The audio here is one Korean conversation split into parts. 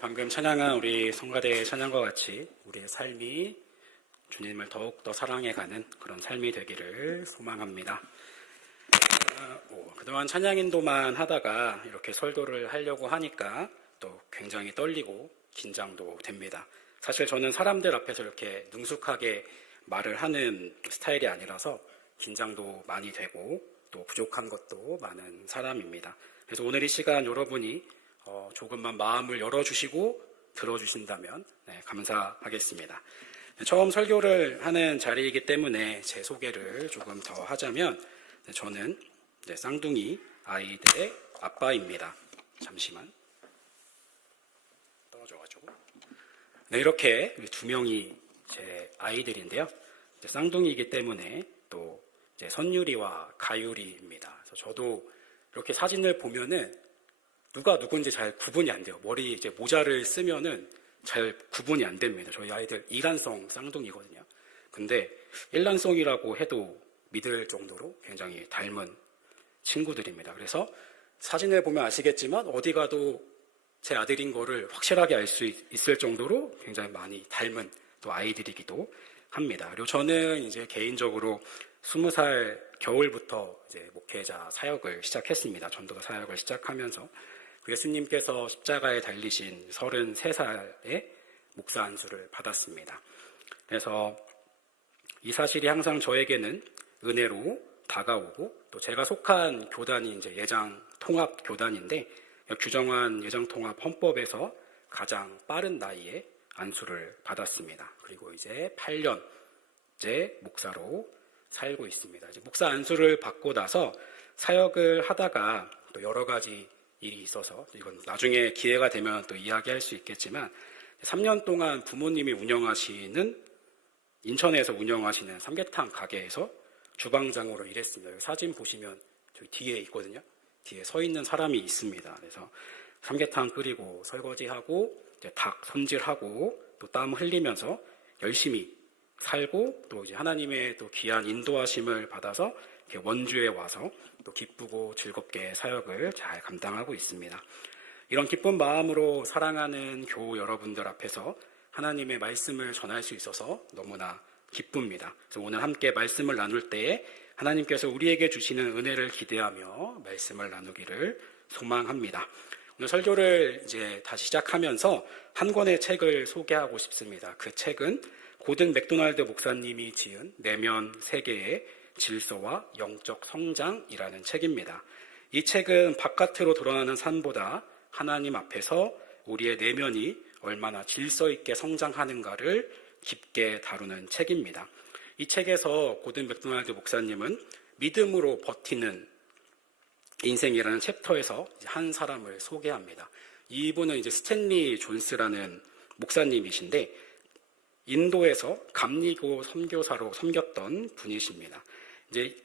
방금 찬양한 우리 성가대의 찬양과 같이 우리의 삶이 주님을 더욱더 사랑해가는 그런 삶이 되기를 소망합니다. 그동안 찬양 인도만 하다가 이렇게 설교를 하려고 하니까 또 굉장히 떨리고 긴장도 됩니다. 사실 저는 사람들 앞에서 이렇게 능숙하게 말을 하는 스타일이 아니라서 긴장도 많이 되고 또 부족한 것도 많은 사람입니다. 그래서 오늘 이 시간 여러분이 조금만 마음을 열어주시고 들어주신다면 감사하겠습니다. 처음 설교를 하는 자리이기 때문에 제 소개를 조금 더 하자면 저는 쌍둥이 아이들의 아빠입니다. 잠시만 떨어져가지고 이렇게 두 명이 제 아이들인데요. 쌍둥이이기 때문에 또 선유리와 가유리입니다. 그래서 저도 이렇게 사진을 보면은 누가 누군지 잘 구분이 안 돼요. 머리 모자를 쓰면은 잘 구분이 안 됩니다. 저희 아이들 이란성 쌍둥이거든요. 근데 일란성이라고 해도 믿을 정도로 굉장히 닮은 친구들입니다. 그래서 사진을 보면 아시겠지만 어디 가도 제 아들인 거를 확실하게 알 수 있을 정도로 굉장히 많이 닮은 또 아이들이기도 합니다. 그리고 저는 개인적으로 20살 겨울부터 목회자 사역을 시작했습니다. 전도사 사역을 시작하면서 예수님께서 십자가에 달리신 33살에 목사 안수를 받았습니다. 그래서 이 사실이 항상 저에게는 은혜로 다가오고 또 제가 속한 교단이 예장통합교단인데 규정한 예장통합 헌법에서 가장 빠른 나이에 안수를 받았습니다. 그리고 8년째 목사로 살고 있습니다. 목사 안수를 받고 나서 사역을 하다가 또 여러 가지 일이 있어서 이건 나중에 기회가 되면 또 이야기할 수 있겠지만 3년 동안 부모님이 인천에서 운영하시는 삼계탕 가게에서 주방장으로 일했습니다. 사진 보시면 저기 뒤에 있거든요. 뒤에 서 있는 사람이 있습니다. 그래서 삼계탕 끓이고 설거지하고 닭 손질하고 또 땀 흘리면서 열심히 살고 또 하나님의 또 귀한 인도하심을 받아서 원주에 와서 또 기쁘고 즐겁게 사역을 잘 감당하고 있습니다. 이런 기쁜 마음으로 사랑하는 교우 여러분들 앞에서 하나님의 말씀을 전할 수 있어서 너무나 기쁩니다. 그래서 오늘 함께 말씀을 나눌 때에 하나님께서 우리에게 주시는 은혜를 기대하며 말씀을 나누기를 소망합니다. 오늘 설교를 다시 시작하면서 한 권의 책을 소개하고 싶습니다. 그 책은 고든 맥도날드 목사님이 지은 내면 세계의 질서와 영적 성장이라는 책입니다. 이 책은 바깥으로 드러나는 삶보다 하나님 앞에서 우리의 내면이 얼마나 질서 있게 성장하는가를 깊게 다루는 책입니다. 이 책에서 고든 맥도날드 목사님은 믿음으로 버티는 인생이라는 챕터에서 한 사람을 소개합니다. 이분은 스탠리 존스라는 목사님이신데 인도에서 감리교 선교사로 섬겼던 분이십니다.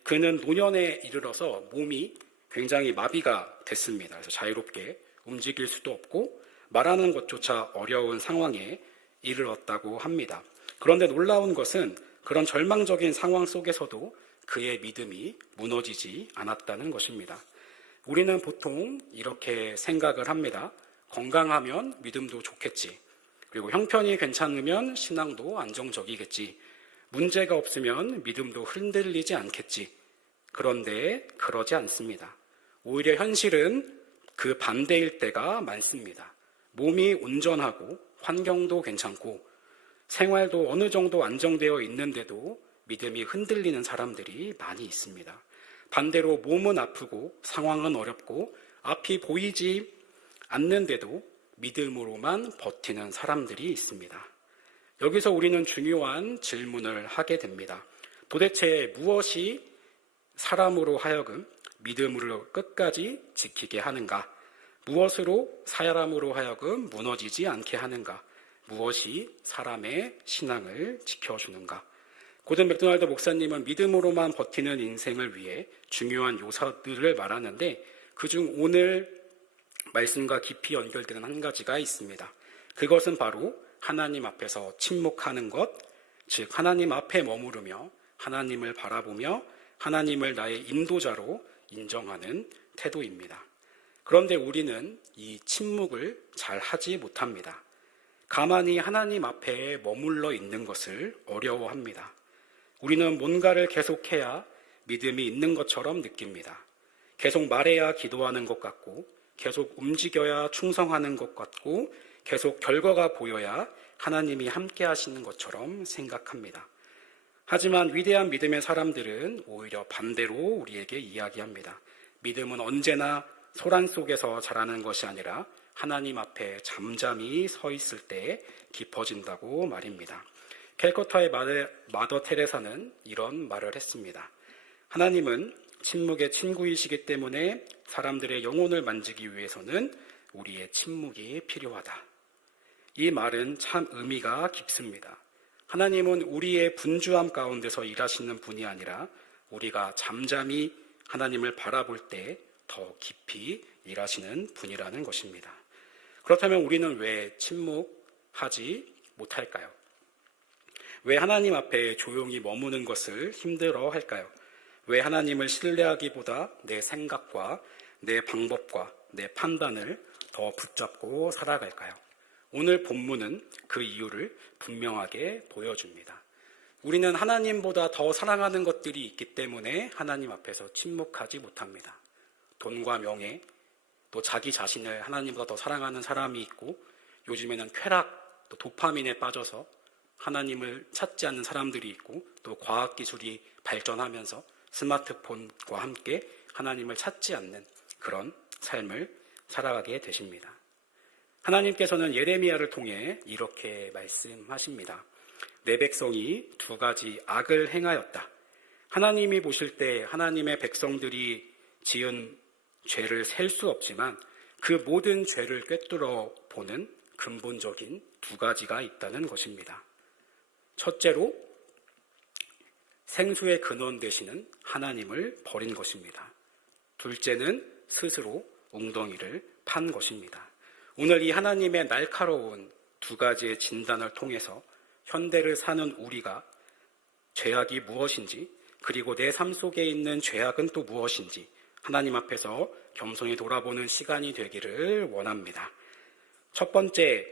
그는 노년에 이르러서 몸이 굉장히 마비가 됐습니다. 그래서 자유롭게 움직일 수도 없고 말하는 것조차 어려운 상황에 이르렀다고 합니다. 그런데 놀라운 것은 그런 절망적인 상황 속에서도 그의 믿음이 무너지지 않았다는 것입니다. 우리는 보통 이렇게 생각을 합니다. 건강하면 믿음도 좋겠지. 그리고 형편이 괜찮으면 신앙도 안정적이겠지. 문제가 없으면 믿음도 흔들리지 않겠지. 그런데 그러지 않습니다. 오히려 현실은 그 반대일 때가 많습니다. 몸이 온전하고 환경도 괜찮고 생활도 어느 정도 안정되어 있는데도 믿음이 흔들리는 사람들이 많이 있습니다. 반대로 몸은 아프고 상황은 어렵고 앞이 보이지 않는데도 믿음으로만 버티는 사람들이 있습니다. 여기서 우리는 중요한 질문을 하게 됩니다. 도대체 무엇이 사람으로 하여금 믿음으로 끝까지 지키게 하는가? 무엇으로 사람으로 하여금 무너지지 않게 하는가? 무엇이 사람의 신앙을 지켜주는가? 고든 맥도날드 목사님은 믿음으로만 버티는 인생을 위해 중요한 요소들을 말하는데 그중 오늘 말씀과 깊이 연결되는 한 가지가 있습니다. 그것은 바로 하나님 앞에서 침묵하는 것, 즉 하나님 앞에 머무르며 하나님을 바라보며 하나님을 나의 인도자로 인정하는 태도입니다. 그런데 우리는 이 침묵을 잘 잘 하지 못합니다. 가만히 하나님 앞에 머물러 있는 것을 어려워합니다. 우리는 뭔가를 계속해야 믿음이 있는 것처럼 느낍니다. 계속 말해야 기도하는 것 같고, 계속 움직여야 충성하는 것 같고, 계속 결과가 보여야 하나님이 함께 하시는 것처럼 생각합니다. 하지만 위대한 믿음의 사람들은 오히려 반대로 우리에게 이야기합니다. 믿음은 언제나 소란 속에서 자라는 것이 아니라 하나님 앞에 잠잠히 서 있을 때 깊어진다고 말입니다. 캘커타의 마더 테레사는 이런 말을 했습니다. 하나님은 침묵의 친구이시기 때문에 사람들의 영혼을 만지기 위해서는 우리의 침묵이 필요하다. 이 말은 참 의미가 깊습니다. 하나님은 우리의 분주함 가운데서 일하시는 분이 아니라 우리가 잠잠히 하나님을 바라볼 때 더 깊이 일하시는 분이라는 것입니다. 그렇다면 우리는 왜 침묵하지 못할까요? 왜 하나님 앞에 조용히 머무는 것을 힘들어 할까요? 왜 하나님을 신뢰하기보다 내 생각과 내 방법과 내 판단을 더 붙잡고 살아갈까요? 오늘 본문은 그 이유를 분명하게 보여줍니다. 우리는 하나님보다 더 사랑하는 것들이 있기 때문에 하나님 앞에서 침묵하지 못합니다. 돈과 명예, 또 자기 자신을 하나님보다 더 사랑하는 사람이 있고, 요즘에는 쾌락, 또 도파민에 빠져서 하나님을 찾지 않는 사람들이 있고, 또 과학기술이 발전하면서 스마트폰과 함께 하나님을 찾지 않는 그런 삶을 살아가게 되십니다. 하나님께서는 예레미야를 통해 이렇게 말씀하십니다. 내 백성이 두 가지 악을 행하였다. 하나님이 보실 때 하나님의 백성들이 지은 죄를 셀 수 없지만 그 모든 죄를 꿰뚫어 보는 근본적인 두 가지가 있다는 것입니다. 첫째로 생수의 근원 되시는 하나님을 버린 것입니다. 둘째는 스스로 웅덩이를 판 것입니다. 오늘 이 하나님의 날카로운 두 가지의 진단을 통해서 현대를 사는 우리가 죄악이 무엇인지, 그리고 내 삶 속에 있는 죄악은 또 무엇인지 하나님 앞에서 겸손히 돌아보는 시간이 되기를 원합니다. 첫 번째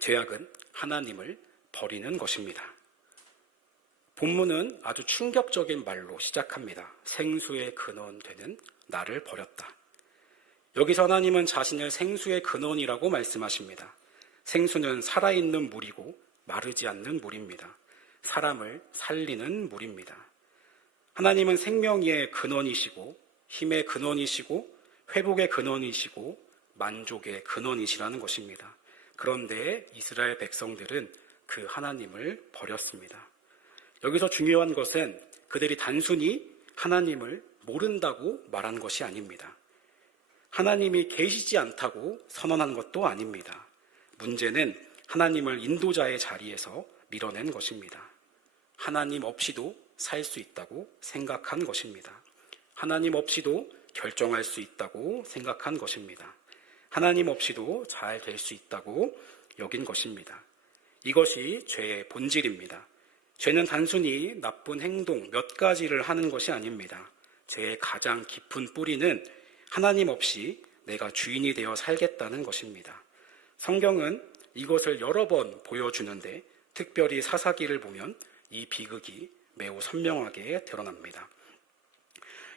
죄악은 하나님을 버리는 것입니다. 본문은 아주 충격적인 말로 시작합니다. 생수의 근원 되는 나를 버렸다. 여기서 하나님은 자신을 생수의 근원이라고 말씀하십니다. 생수는 살아있는 물이고 마르지 않는 물입니다. 사람을 살리는 물입니다. 하나님은 생명의 근원이시고 힘의 근원이시고 회복의 근원이시고 만족의 근원이시라는 것입니다. 그런데 이스라엘 백성들은 그 하나님을 버렸습니다. 여기서 중요한 것은 그들이 단순히 하나님을 모른다고 말한 것이 아닙니다. 하나님이 계시지 않다고 선언한 것도 아닙니다. 문제는 하나님을 인도자의 자리에서 밀어낸 것입니다. 하나님 없이도 살 수 있다고 생각한 것입니다. 하나님 없이도 결정할 수 있다고 생각한 것입니다. 하나님 없이도 잘 될 수 있다고 여긴 것입니다. 이것이 죄의 본질입니다. 죄는 단순히 나쁜 행동 몇 가지를 하는 것이 아닙니다. 죄의 가장 깊은 뿌리는 하나님 없이 내가 주인이 되어 살겠다는 것입니다. 성경은 이것을 여러 번 보여주는데 특별히 사사기를 보면 이 비극이 매우 선명하게 드러납니다.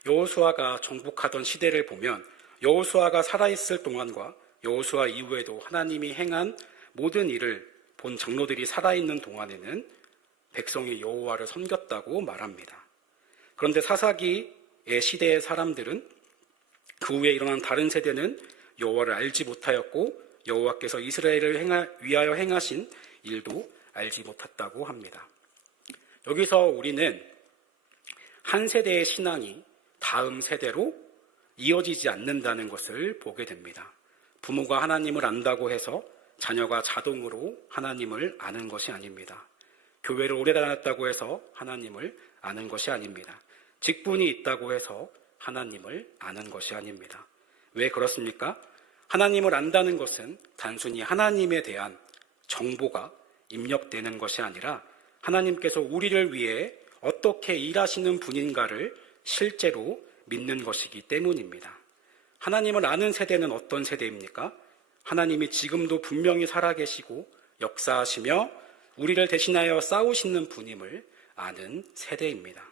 여호수아가 정복하던 시대를 보면 여호수아가 살아있을 동안과 여호수아 이후에도 하나님이 행한 모든 일을 본 장로들이 살아있는 동안에는 백성이 여호와를 섬겼다고 말합니다. 그런데 사사기의 시대의 사람들은 그 후에 일어난 다른 세대는 여호와를 알지 못하였고 여호와께서 이스라엘을 위하여 행하신 일도 알지 못했다고 합니다. 여기서 우리는 한 세대의 신앙이 다음 세대로 이어지지 않는다는 것을 보게 됩니다. 부모가 하나님을 안다고 해서 자녀가 자동으로 하나님을 아는 것이 아닙니다. 교회를 오래 다녔다고 해서 하나님을 아는 것이 아닙니다. 직분이 있다고 해서 하나님을 아는 것이 아닙니다. 왜 그렇습니까? 하나님을 안다는 것은 단순히 하나님에 대한 정보가 입력되는 것이 아니라 하나님께서 우리를 위해 어떻게 일하시는 분인가를 실제로 믿는 것이기 때문입니다. 하나님을 아는 세대는 어떤 세대입니까? 하나님이 지금도 분명히 살아계시고 역사하시며 우리를 대신하여 싸우시는 분임을 아는 세대입니다.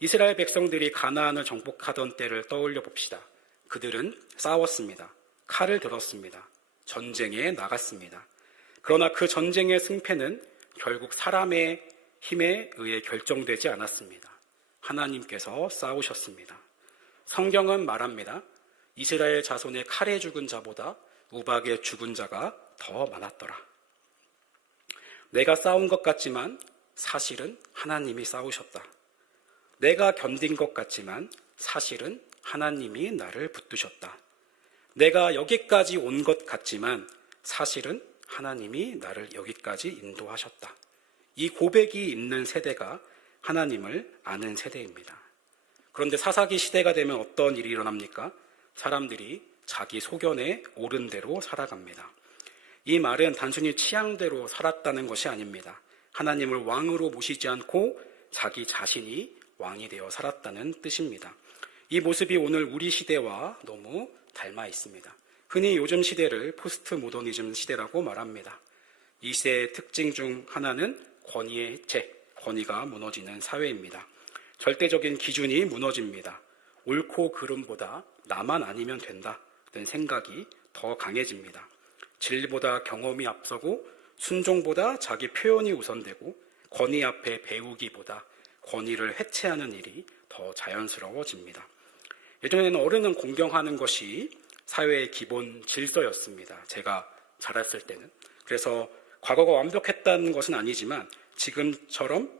이스라엘 백성들이 가나안을 정복하던 때를 떠올려 봅시다. 그들은 싸웠습니다. 칼을 들었습니다. 전쟁에 나갔습니다. 그러나 그 전쟁의 승패는 결국 사람의 힘에 의해 결정되지 않았습니다. 하나님께서 싸우셨습니다. 성경은 말합니다. 이스라엘 자손의 칼에 죽은 자보다 우박에 죽은 자가 더 많았더라. 내가 싸운 것 같지만 사실은 하나님이 싸우셨다. 내가 견딘 것 같지만 사실은 하나님이 나를 붙드셨다. 내가 여기까지 온 것 같지만 사실은 하나님이 나를 여기까지 인도하셨다. 이 고백이 있는 세대가 하나님을 아는 세대입니다. 그런데 사사기 시대가 되면 어떤 일이 일어납니까? 사람들이 자기 소견에 옳은 대로 살아갑니다. 이 말은 단순히 취향대로 살았다는 것이 아닙니다. 하나님을 왕으로 모시지 않고 자기 자신이 왕이 되어 살았다는 뜻입니다. 이 모습이 오늘 우리 시대와 너무 닮아 있습니다. 흔히 요즘 시대를 포스트 모더니즘 시대라고 말합니다. 이 시대의 특징 중 하나는 권위의 해체, 권위가 무너지는 사회입니다. 절대적인 기준이 무너집니다. 옳고 그름보다 나만 아니면 된다는 생각이 더 강해집니다. 진리보다 경험이 앞서고 순종보다 자기 표현이 우선되고 권위 앞에 배우기보다 권위를 해체하는 일이 더 자연스러워집니다. 예전에는 어른은 공경하는 것이 사회의 기본 질서였습니다. 제가 자랐을 때는. 그래서 과거가 완벽했다는 것은 아니지만 지금처럼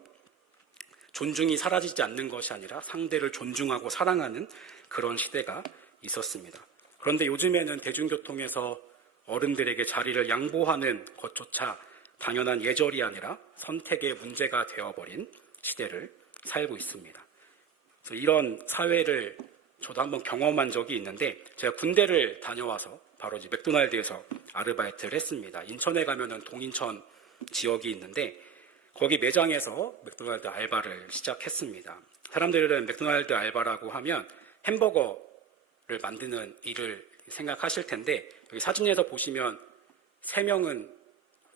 존중이 사라지지 않는 것이 아니라 상대를 존중하고 사랑하는 그런 시대가 있었습니다. 그런데 요즘에는 대중교통에서 어른들에게 자리를 양보하는 것조차 당연한 예절이 아니라 선택의 문제가 되어버린 시대를 살고 있습니다. 그래서 이런 사회를 저도 한번 경험한 적이 있는데 제가 군대를 다녀와서 바로 이제 맥도날드에서 아르바이트를 했습니다. 인천에 가면은 동인천 지역이 있는데 거기 매장에서 맥도날드 알바를 시작했습니다. 사람들은 맥도날드 알바라고 하면 햄버거를 만드는 일을 생각하실 텐데 여기 사진에서 보시면 3명은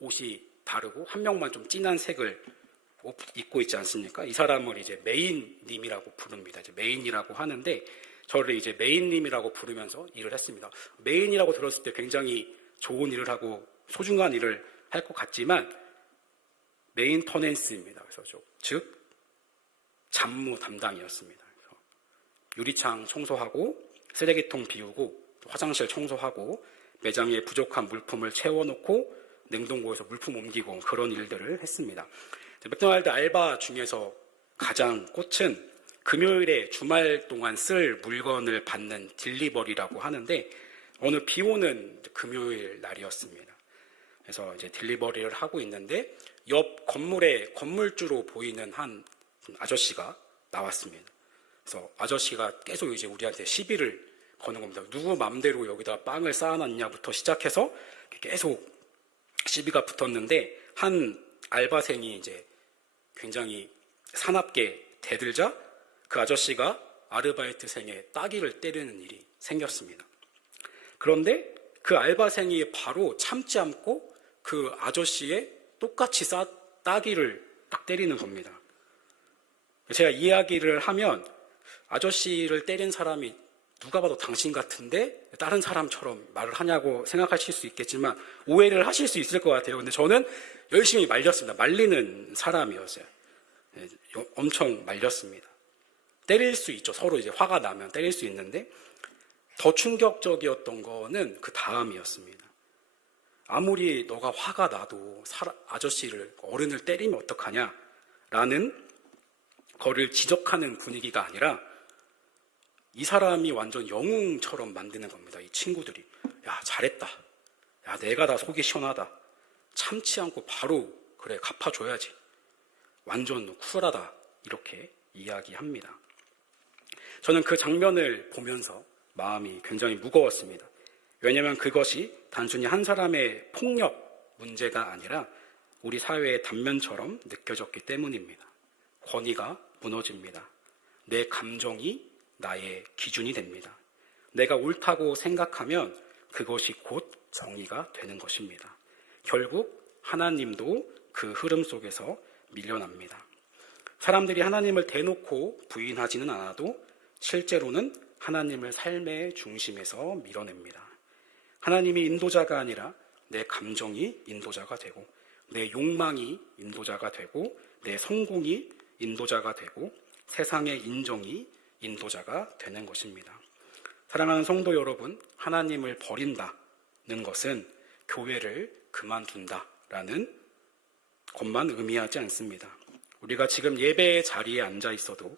옷이 다르고 1명만 좀 진한 색을 입고 있지 않습니까? 이 사람을 이제 메인님이라고 부릅니다. 이제 메인이라고 하는데 저를 이제 메인님이라고 부르면서 일을 했습니다. 메인이라고 들었을 때 굉장히 좋은 일을 하고 소중한 일을 할 것 같지만 메인터넨스입니다. 그래서 즉 잡무 담당이었습니다. 그래서 유리창 청소하고 쓰레기통 비우고 화장실 청소하고 매장에 부족한 물품을 채워놓고 냉동고에서 물품 옮기고 그런 일들을 했습니다. 맥도날드 알바 중에서 가장 꽃은 금요일에 주말 동안 쓸 물건을 받는 딜리버리라고 하는데 어느 비 오는 금요일 날이었습니다. 그래서 이제 딜리버리를 하고 있는데 옆 건물에 건물주로 보이는 한 아저씨가 나왔습니다. 그래서 아저씨가 계속 이제 우리한테 시비를 거는 겁니다. 누구 맘대로 여기다 빵을 쌓아놨냐부터 시작해서 계속 시비가 붙었는데 한 알바생이 이제 굉장히 사납게 대들자 그 아저씨가 아르바이트생의 따귀를 때리는 일이 생겼습니다. 그런데 그 알바생이 바로 참지 않고 그 아저씨의 똑같이 따귀를 딱 때리는 겁니다. 제가 이야기를 하면 아저씨를 때린 사람이 누가 봐도 당신 같은데 다른 사람처럼 말을 하냐고 생각하실 수 있겠지만 오해를 하실 수 있을 것 같아요. 근데 저는 열심히 말렸습니다. 말리는 사람이었어요. 엄청 말렸습니다. 때릴 수 있죠. 서로 이제 화가 나면 때릴 수 있는데 더 충격적이었던 거는 그 다음이었습니다. 아무리 너가 화가 나도 아저씨를 어른을 때리면 어떡하냐라는 거를 지적하는 분위기가 아니라 이 사람이 완전 영웅처럼 만드는 겁니다. 이 친구들이 야 잘했다. 야 내가 다 속이 시원하다. 참지 않고 바로 그래 갚아줘야지. 완전 쿨하다. 이렇게 이야기합니다. 저는 그 장면을 보면서 마음이 굉장히 무거웠습니다. 왜냐하면 그것이 단순히 한 사람의 폭력 문제가 아니라 우리 사회의 단면처럼 느껴졌기 때문입니다. 권위가 무너집니다. 내 감정이 나의 기준이 됩니다. 내가 옳다고 생각하면 그것이 곧 정의가 되는 것입니다. 결국 하나님도 그 흐름 속에서 밀려납니다. 사람들이 하나님을 대놓고 부인하지는 않아도 실제로는 하나님을 삶의 중심에서 밀어냅니다. 하나님이 인도자가 아니라 내 감정이 인도자가 되고, 내 욕망이 인도자가 되고, 내 성공이 인도자가 되고, 세상의 인정이 인도자가 되는 것입니다. 사랑하는 성도 여러분, 하나님을 버린다는 것은 교회를 그만둔다라는 것만 의미하지 않습니다. 우리가 지금 예배의 자리에 앉아 있어도,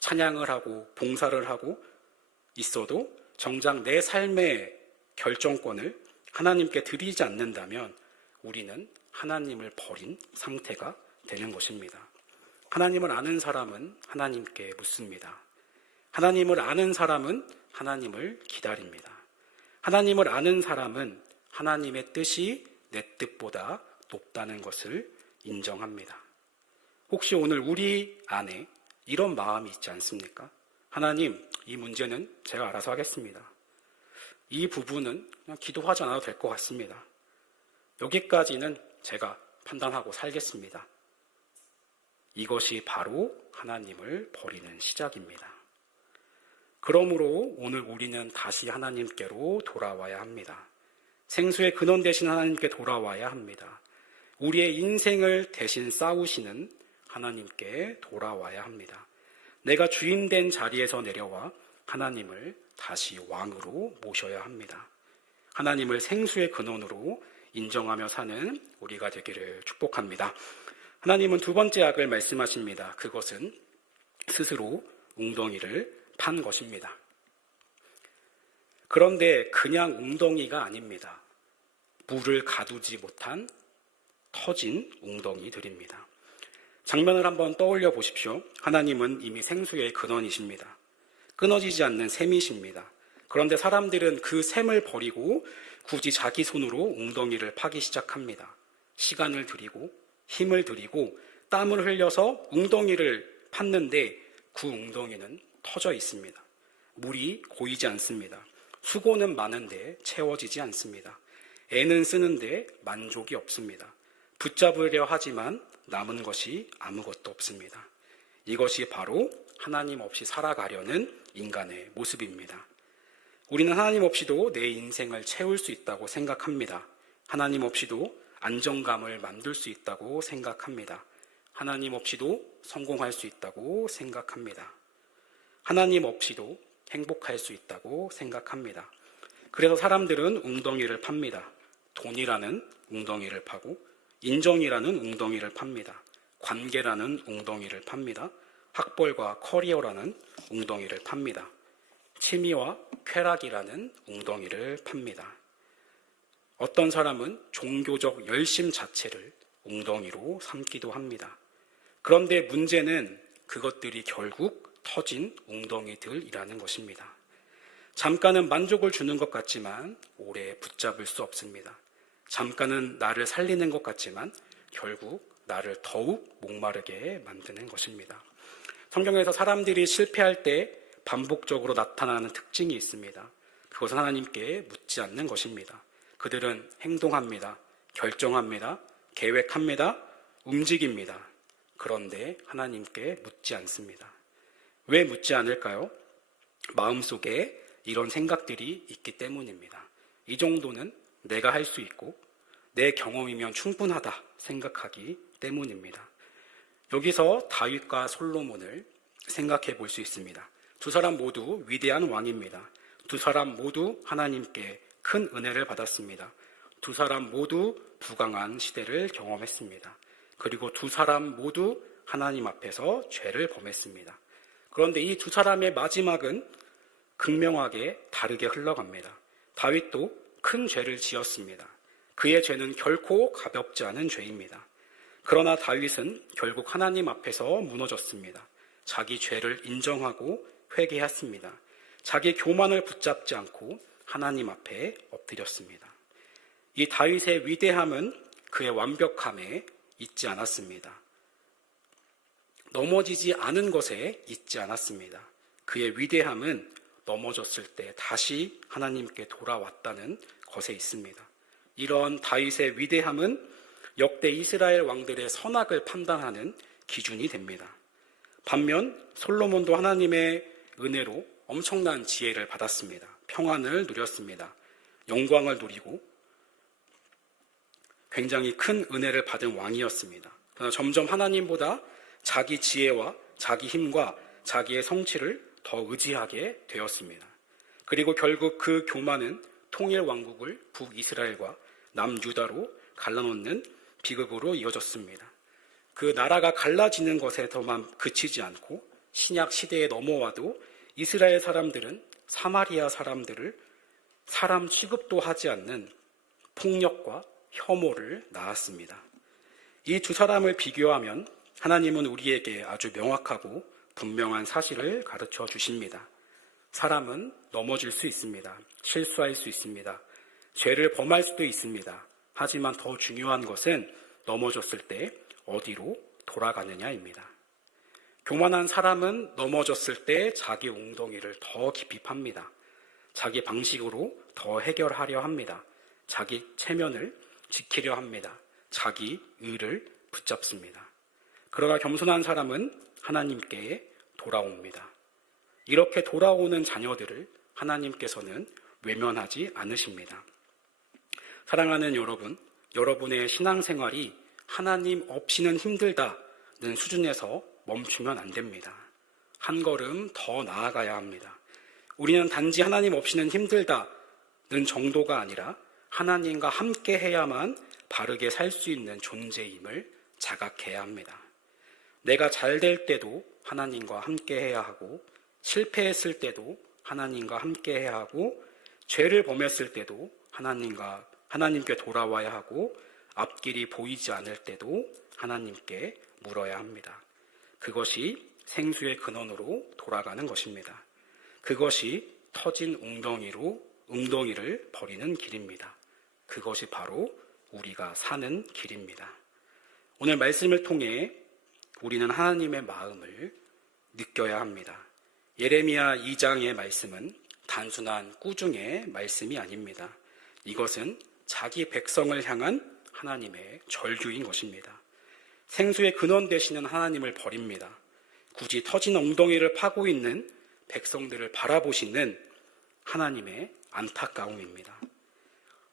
찬양을 하고 봉사를 하고 있어도 정작 내 삶의 결정권을 하나님께 드리지 않는다면 우리는 하나님을 버린 상태가 되는 것입니다. 하나님을 아는 사람은 하나님께 묻습니다. 하나님을 아는 사람은 하나님을 기다립니다. 하나님을 아는 사람은 하나님의 뜻이 내 뜻보다 높다는 것을 인정합니다. 혹시 오늘 우리 안에 이런 마음이 있지 않습니까? 하나님, 이 문제는 제가 알아서 하겠습니다. 이 부분은 그냥 기도하지 않아도 될 것 같습니다. 여기까지는 제가 판단하고 살겠습니다. 이것이 바로 하나님을 버리는 시작입니다. 그러므로 오늘 우리는 다시 하나님께로 돌아와야 합니다. 생수의 근원 되신 하나님께 돌아와야 합니다. 우리의 인생을 대신 싸우시는 하나님께 돌아와야 합니다. 내가 주인된 자리에서 내려와 하나님을 다시 왕으로 모셔야 합니다. 하나님을 생수의 근원으로 인정하며 사는 우리가 되기를 축복합니다. 하나님은 두 번째 악을 말씀하십니다. 그것은 스스로 웅덩이를 판 것입니다. 그런데 그냥 웅덩이가 아닙니다. 물을 가두지 못한 터진 웅덩이들입니다. 장면을 한번 떠올려 보십시오. 하나님은 이미 생수의 근원이십니다. 끊어지지 않는 샘이십니다. 그런데 사람들은 그 샘을 버리고 굳이 자기 손으로 웅덩이를 파기 시작합니다. 시간을 들이고 힘을 들이고 땀을 흘려서 웅덩이를 팠는데 그 웅덩이는 터져 있습니다. 물이 고이지 않습니다. 수고는 많은데 채워지지 않습니다. 애는 쓰는데 만족이 없습니다. 붙잡으려 하지만 남은 것이 아무것도 없습니다. 이것이 바로 하나님 없이 살아가려는 인간의 모습입니다. 우리는 하나님 없이도 내 인생을 채울 수 있다고 생각합니다. 하나님 없이도 안정감을 만들 수 있다고 생각합니다. 하나님 없이도 성공할 수 있다고 생각합니다. 하나님 없이도 행복할 수 있다고 생각합니다. 그래서 사람들은 웅덩이를 팝니다. 돈이라는 웅덩이를 파고 인정이라는 웅덩이를 팝니다. 관계라는 웅덩이를 팝니다. 학벌과 커리어라는 웅덩이를 팝니다. 취미와 쾌락이라는 웅덩이를 팝니다. 어떤 사람은 종교적 열심 자체를 웅덩이로 삼기도 합니다. 그런데 문제는 그것들이 결국 터진 웅덩이들이라는 것입니다. 잠깐은 만족을 주는 것 같지만 오래 붙잡을 수 없습니다. 잠깐은 나를 살리는 것 같지만 결국 나를 더욱 목마르게 만드는 것입니다. 성경에서 사람들이 실패할 때 반복적으로 나타나는 특징이 있습니다. 그것은 하나님께 묻지 않는 것입니다. 그들은 행동합니다. 결정합니다. 계획합니다. 움직입니다. 그런데 하나님께 묻지 않습니다. 왜 묻지 않을까요? 마음속에 이런 생각들이 있기 때문입니다. 이 정도는 내가 할 수 있고 내 경험이면 충분하다 생각하기 때문입니다. 여기서 다윗과 솔로몬을 생각해 볼 수 있습니다. 두 사람 모두 위대한 왕입니다. 두 사람 모두 하나님께 큰 은혜를 받았습니다. 두 사람 모두 부강한 시대를 경험했습니다. 그리고 두 사람 모두 하나님 앞에서 죄를 범했습니다. 그런데 이 두 사람의 마지막은 극명하게 다르게 흘러갑니다. 다윗도 큰 죄를 지었습니다. 그의 죄는 결코 가볍지 않은 죄입니다. 그러나 다윗은 결국 하나님 앞에서 무너졌습니다. 자기 죄를 인정하고 회개했습니다. 자기 교만을 붙잡지 않고 하나님 앞에 엎드렸습니다. 이 다윗의 위대함은 그의 완벽함에 있지 않았습니다. 넘어지지 않은 것에 있지 않았습니다. 그의 위대함은 넘어졌을 때 다시 하나님께 돌아왔다는 것에 있습니다. 이런 다윗의 위대함은 역대 이스라엘 왕들의 선악을 판단하는 기준이 됩니다. 반면 솔로몬도 하나님의 은혜로 엄청난 지혜를 받았습니다. 평안을 누렸습니다. 영광을 누리고 굉장히 큰 은혜를 받은 왕이었습니다. 그러나 점점 하나님보다 자기 지혜와 자기 힘과 자기의 성취를 더 의지하게 되었습니다. 그리고 결국 그 교만은 통일 왕국을 북이스라엘과 남유다로 갈라놓는 비극으로 이어졌습니다. 그 나라가 갈라지는 것에서만 그치지 않고 신약 시대에 넘어와도 이스라엘 사람들은 사마리아 사람들을 사람 취급도 하지 않는 폭력과 혐오를 낳았습니다. 이 두 사람을 비교하면 하나님은 우리에게 아주 명확하고 분명한 사실을 가르쳐 주십니다. 사람은 넘어질 수 있습니다. 실수할 수 있습니다. 죄를 범할 수도 있습니다. 하지만 더 중요한 것은 넘어졌을 때 어디로 돌아가느냐입니다. 교만한 사람은 넘어졌을 때 자기 웅덩이를 더 깊이 팝니다. 자기 방식으로 더 해결하려 합니다. 자기 체면을 지키려 합니다. 자기 의를 붙잡습니다. 그러나 겸손한 사람은 하나님께 돌아옵니다. 이렇게 돌아오는 자녀들을 하나님께서는 외면하지 않으십니다. 사랑하는 여러분, 여러분의 신앙생활이 하나님 없이는 힘들다는 수준에서 멈추면 안 됩니다. 한 걸음 더 나아가야 합니다. 우리는 단지 하나님 없이는 힘들다는 정도가 아니라 하나님과 함께 해야만 바르게 살 수 있는 존재임을 자각해야 합니다. 내가 잘 될 때도 하나님과 함께 해야 하고, 실패했을 때도 하나님과 함께 해야 하고, 죄를 범했을 때도 하나님께 돌아와야 하고, 앞길이 보이지 않을 때도 하나님께 물어야 합니다. 그것이 생수의 근원으로 돌아가는 것입니다. 그것이 터진 웅덩이를 버리는 길입니다. 그것이 바로 우리가 사는 길입니다. 오늘 말씀을 통해 우리는 하나님의 마음을 느껴야 합니다. 예레미야 2장의 말씀은 단순한 꾸중의 말씀이 아닙니다. 이것은 자기 백성을 향한 하나님의 절규인 것입니다. 생수의 근원 되시는 하나님을 버립니다. 굳이 터진 엉덩이를 파고 있는 백성들을 바라보시는 하나님의 안타까움입니다.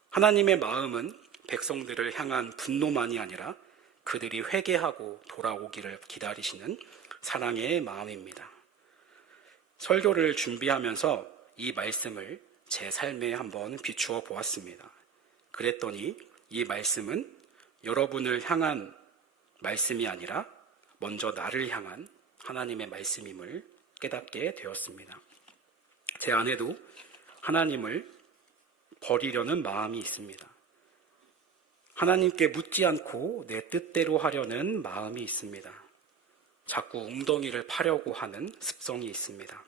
하나님의 마음은 백성들을 향한 분노만이 아니라 그들이 회개하고 돌아오기를 기다리시는 사랑의 마음입니다. 설교를 준비하면서 이 말씀을 제 삶에 한번 비추어 보았습니다. 그랬더니 이 말씀은 여러분을 향한 말씀이 아니라 먼저 나를 향한 하나님의 말씀임을 깨닫게 되었습니다. 제 안에도 하나님을 버리려는 마음이 있습니다. 하나님께 묻지 않고 내 뜻대로 하려는 마음이 있습니다. 자꾸 웅덩이를 파려고 하는 습성이 있습니다.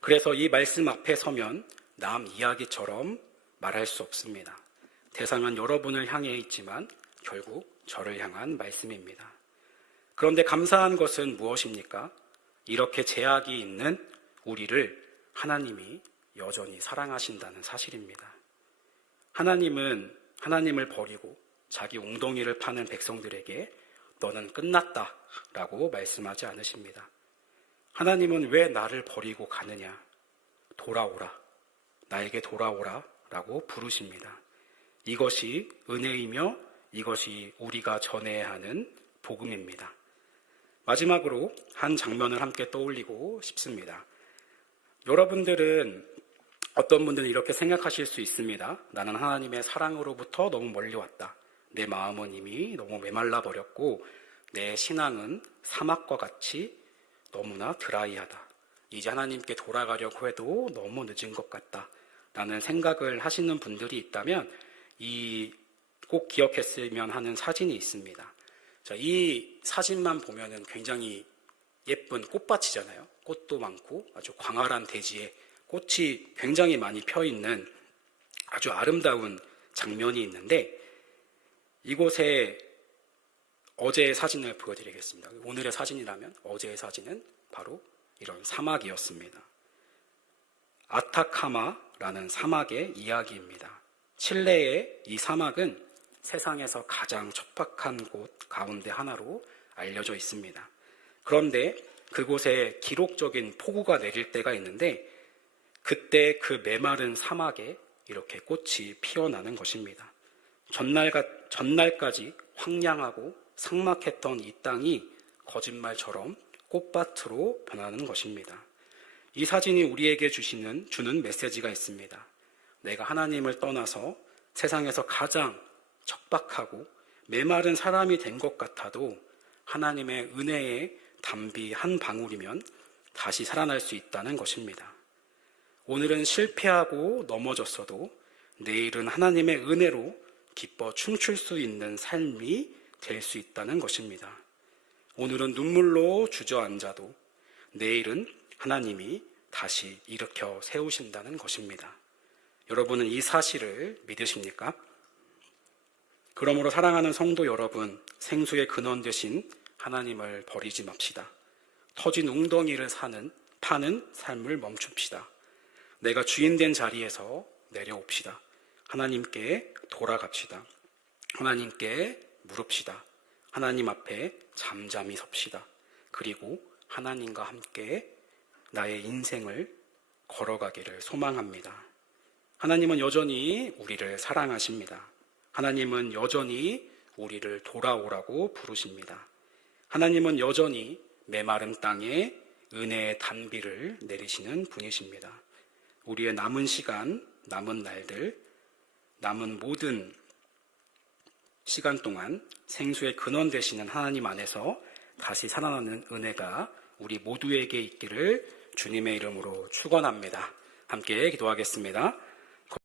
그래서 이 말씀 앞에 서면 남 이야기처럼 말할 수 없습니다. 대상은 여러분을 향해 있지만 결국 저를 향한 말씀입니다. 그런데 감사한 것은 무엇입니까? 이렇게 제약이 있는 우리를 하나님이 여전히 사랑하신다는 사실입니다. 하나님은 하나님을 버리고 자기 웅덩이를 파는 백성들에게 너는 끝났다 라고 말씀하지 않으십니다. 하나님은 왜 나를 버리고 가느냐? 돌아오라. 나에게 돌아오라 라고 부르십니다. 이것이 은혜이며 이것이 우리가 전해야 하는 복음입니다. 마지막으로 한 장면을 함께 떠올리고 싶습니다. 여러분들은 어떤 분들은 이렇게 생각하실 수 있습니다. 나는 하나님의 사랑으로부터 너무 멀리 왔다. 내 마음은 이미 너무 메말라 버렸고 내 신앙은 사막과 같이 너무나 드라이하다. 이제 하나님께 돌아가려고 해도 너무 늦은 것 같다. 라는 생각을 하시는 분들이 있다면 꼭 기억했으면 하는 사진이 있습니다. 자, 이 사진만 보면은 굉장히 예쁜 꽃밭이잖아요. 꽃도 많고 아주 광활한 대지에 꽃이 굉장히 많이 펴 있는 아주 아름다운 장면이 있는데 이곳에 어제의 사진을 보여드리겠습니다. 오늘의 사진이라면 어제의 사진은 바로 이런 사막이었습니다. 아타카마라는 사막의 이야기입니다. 칠레의 이 사막은 세상에서 가장 척박한 곳 가운데 하나로 알려져 있습니다. 그런데 그곳에 기록적인 폭우가 내릴 때가 있는데 그때 그 메마른 사막에 이렇게 꽃이 피어나는 것입니다. 전날까지 황량하고 삭막했던 이 땅이 거짓말처럼 꽃밭으로 변하는 것입니다. 이 사진이 우리에게 주는 메시지가 있습니다. 내가 하나님을 떠나서 세상에서 가장 척박하고 메마른 사람이 된 것 같아도 하나님의 은혜의 담비 한 방울이면 다시 살아날 수 있다는 것입니다. 오늘은 실패하고 넘어졌어도 내일은 하나님의 은혜로 기뻐 춤출 수 있는 삶이 될 수 있다는 것입니다. 오늘은 눈물로 주저앉아도 내일은 하나님이 다시 일으켜 세우신다는 것입니다. 여러분은 이 사실을 믿으십니까? 그러므로 사랑하는 성도 여러분, 생수의 근원 되신 하나님을 버리지 맙시다. 터진 웅덩이를 파는 삶을 멈춥시다. 내가 주인된 자리에서 내려옵시다. 하나님께 돌아갑시다. 하나님께 물읍시다. 하나님 앞에 잠잠히 섭시다. 그리고 하나님과 함께 나의 인생을 걸어가기를 소망합니다. 하나님은 여전히 우리를 사랑하십니다. 하나님은 여전히 우리를 돌아오라고 부르십니다. 하나님은 여전히 메마른 땅에 은혜의 단비를 내리시는 분이십니다. 우리의 남은 시간, 남은 날들, 남은 모든 시간 동안 생수의 근원 되시는 하나님 안에서 다시 살아나는 은혜가 우리 모두에게 있기를 주님의 이름으로 축원합니다. 함께 기도하겠습니다.